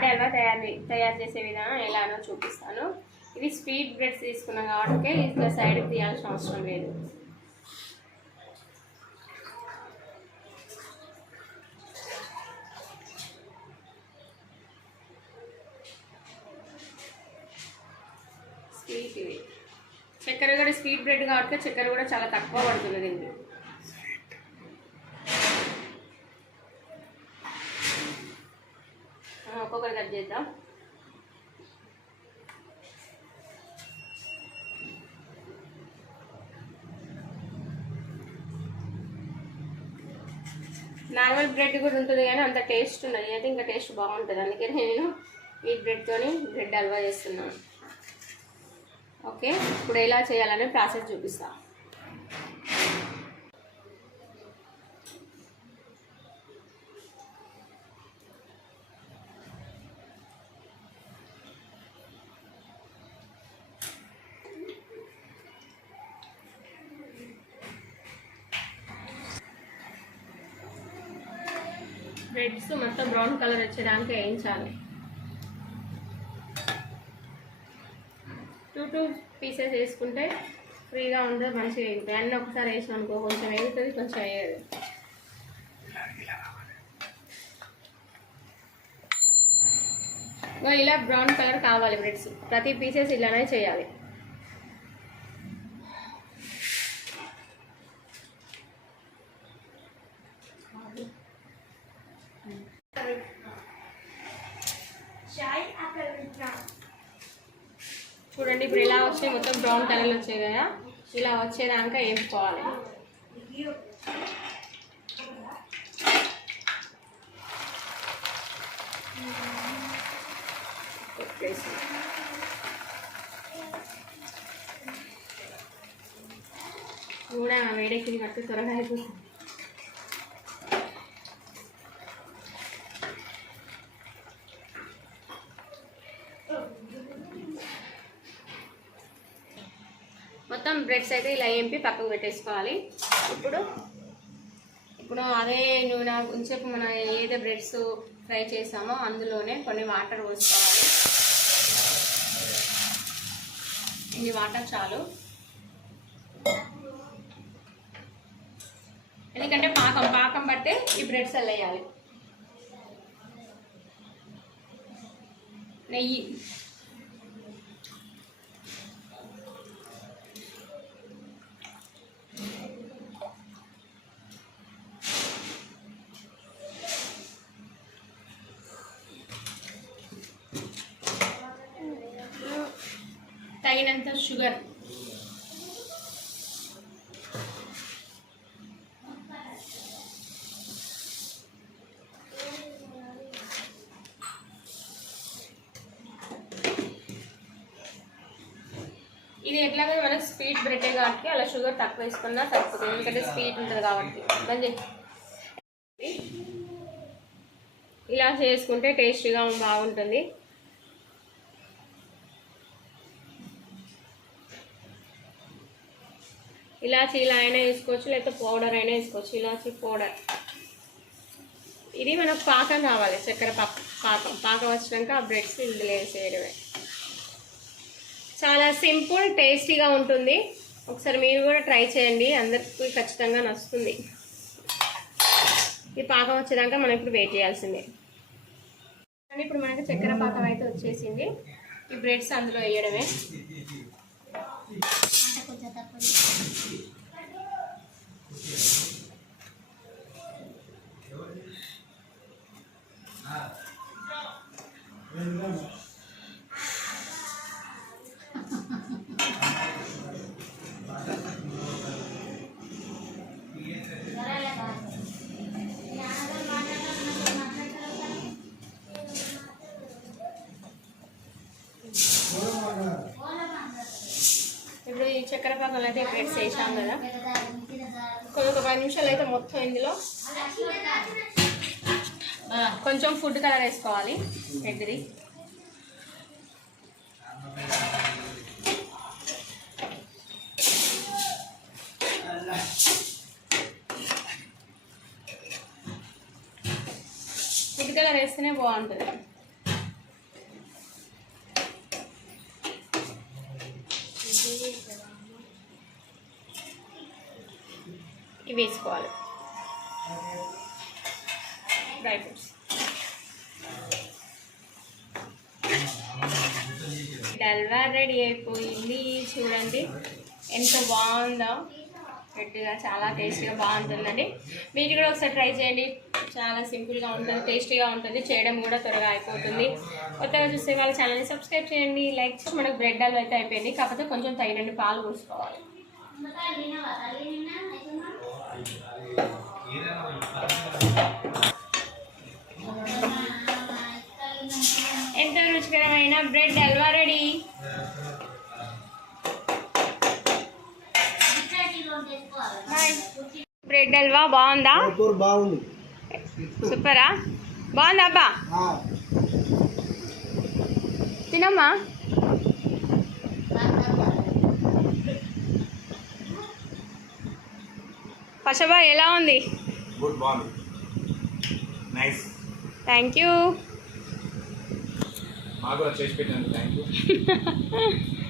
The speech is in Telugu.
బ్రెడ్ హల్వా తయారు తయారు చేసే విధానం ఎలానో చూపిస్తాను. ఇవి స్వీట్ బ్రెడ్స్ తీసుకున్నాం కాబట్టి ఇట్లా సైడ్కి తీయాల్సిన అవసరం లేదు. స్వీట్ ఇవి. చక్కెర కూడా స్వీట్ బ్రెడ్ కాబట్టి చక్కెర కూడా చాలా తక్కువ పడుతుంది దీనికి చేద్దాం. నార్మల్ బ్రెడ్ కూడా ఉంటుంది కానీ అంత టేస్ట్ ఉన్నది అయితే ఇంకా టేస్ట్ బాగుంటుంది. అందుకే నేను ఈ బ్రెడ్తోని బ్రెడ్ హల్వా చేస్తున్నాను. ఓకే? ఇప్పుడు ఎలా చేయాలనే ప్రాసెస్ చూపిస్తాను బ్రెడ్స్ మొత్తం బ్రౌన్ కలర్ వచ్చేదానికి వేయించాలి. టూ టూ పీసెస్ వేసుకుంటే ఫ్రీగా ఉంటుంది మంచిగా వేయింది అన్నీ ఒకసారి వేసాం అనుకో కొంచెం వేగుతుంది కొంచెం వేయదు. ఇలా బ్రౌన్ కలర్ కావాలి బ్రెడ్స్ ప్రతి పీసెస్ ఇలానే చేయాలి. చూడండి ఇప్పుడు ఇలా వచ్చాయి మొత్తం బ్రౌన్ కలర్లు వచ్చాయి కదా ఇలా వచ్చేదాకా వేసుకోవాలి పెట్టేసి. కూడా వేడెక్కింది కట్టు త్వరగా అయిపోతుంది మొత్తం బ్రెడ్స్ అయితే ఇలా ఏంపి పక్కకు పెట్టేసుకోవాలి. ఇప్పుడు ఇప్పుడు అదే నూనె ఉంచేపు మనం ఏదైతే బ్రెడ్స్ ఫ్రై చేసామో అందులోనే కొన్ని వాటర్ పోసుకోవాలి. ఇది వాటర్ చాలు. ఎందుకంటే పాకం పాకం బట్టే ఈ బ్రెడ్స్ వేయాలి నెయ్యి. తగినంత షుగర్. ఇది ఎట్లాగే మనం స్వీట్ బ్రెడ్ కాబట్టి అలా షుగర్ తక్కువ వేసుకున్నా సరిపోతుంది. ఎందుకంటే స్వీట్ ఉంటుంది కాబట్టి. మంచి ఇలా చేసుకుంటే టేస్టీగా బాగుంటుంది. ఇలాచి ఇలా అయినా వేసుకోవచ్చు లేకపోతే పౌడర్ అయినా వేసుకోవచ్చు. ఇలాచి పౌడర్. ఇది మనకు పాకం కావాలి చక్కెర పాక పాకం. పాకం వచ్చినాక ఆ బ్రెడ్స్ ఇందులో వేసేయడమే. చాలా సింపుల్ టేస్టీగా ఉంటుంది. ఒకసారి మీరు కూడా ట్రై చేయండి. అందరికీ ఖచ్చితంగా నచ్చుతుంది. ఈ పాకం వచ్చేదాకా మనం ఇప్పుడు వెయిట్ చేయాల్సిందే. కానీ ఇప్పుడు మనకి చక్కెర పాకం అయితే వచ్చేసింది. ఈ బ్రెడ్స్ అందులో వేయడమే. ఇప్పుడు ఈ చక్కెర కరివేపాకులు అయితే గ్రేట్స్ చేశాం కదా. కొన్ని ఒక పది నిమిషాలు అయితే మొత్తం ఇందులో. కొంచెం ఫుడ్ కలర్ వేసుకోవాలి ఎగ్రి. ఫుడ్ కలర్ వేస్తేనే బాగుంటుంది. Thank you. ఇవి వేసుకోవాలి. డ్రై ఫ్రూట్స్ డల్వా రెడీ అయిపోయింది. చూడండి ఎంత బాగుందో. గట్టిగా చాలా టేస్టీగా బాగుంటుందండి. మీరు కూడా ఒకసారి ట్రై చేయండి. చాలా సింపుల్గా ఉంటుంది టేస్టీగా ఉంటుంది. చేయడం కూడా త్వరగా అయిపోతుంది. కొత్తగా చూస్తే వాళ్ళ ఛానల్ని సబ్స్క్రైబ్ చేయండి. లైక్ చేసి మనకు బ్రెడ్ హల్వా అయితే అయిపోయింది. కాకపోతే కొంచెం తగినండి పాలు పోసుకోవాలి. ఎంతో రుచికరమైన bread halwa ready? Bread halwa బాగుందా? బాగుంది. సూపరా? బాగుందా అబ్బా? తినమ్మా. పశబా ఎలా ఉంది? గుడ్ బాగుంది నైస్. థ్యాంక్ యూ మాకు చేసి పెట్టినందుకు థ్యాంక్ యూ